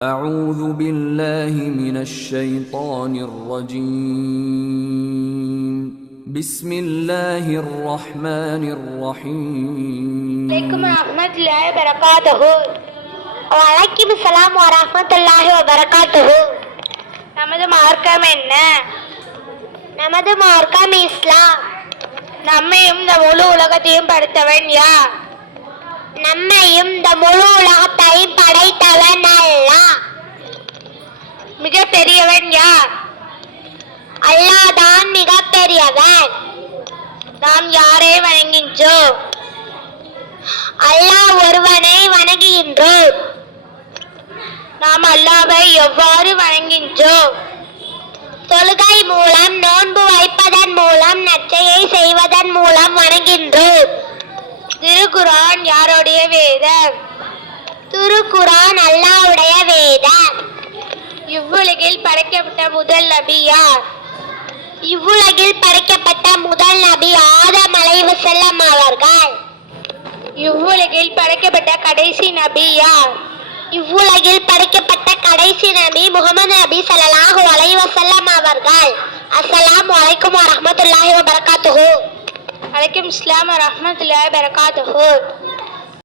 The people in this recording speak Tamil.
أعوذ بالله من الشيطان الرجيم بسم الله الرحمن الرحيم عليكم ورحمة الله وبركاته. وعليكم السلام ورحمة الله وبركاته. நமது மார்க்கம் என்ன? நமது மார்க்கம் இஸ்லாம். நம்மையும் இந்த முழு உலகத்தையும் படைத்தவன் யார்? நம்மையும் இந்த முழு உலகத்தையும் படைத்தவன் அல்லாஹ். மிக பெரியவன் யார்? அல்லாஹ் தான் மிக பெரியவன். நாம் யாரை வணங்குகின்றோம்? அல்லாஹ் ஒருவனை வணங்குகின்றோம். நாம் அல்லாஹ்வை எவ்வாறு வணங்குகின்றோம்? தொழுகை மூலம், நோன்பு வைப்பதன் மூலம், நற்செய்கை செய்வதன் மூலம் வணங்குகின்றோம். திருக்குர்ஆன் யாருடைய வேதம்? திருக்குர்ஆன் அல்லாஹ்வுடைய வேதம். இவ்வுலகில் படைக்கப்பட்ட முதல் நபி யார்? இவ்வுலகில் படைக்கப்பட்ட முதல் நபி ஆதம் அலைஹிஸ்ஸலாம் அவர்கள். இவ்வுலகில் படைக்கப்பட்ட கடைசி நபி யார்? இவ்வுலகில் படைக்கப்பட்ட கடைசி நபி முஹம்மது நபி ஸல்லல்லாஹு அலைஹி வஸல்லம் அவர்கள். அஸ்ஸலாமு அலைக்கும் வரஹ்மத்துல்லாஹி வபரகாத்துஹு. அலைக்கும் அஸ்ஸலாம் வரஹ்மத்துல்லாஹி வபரகாத்துஹு.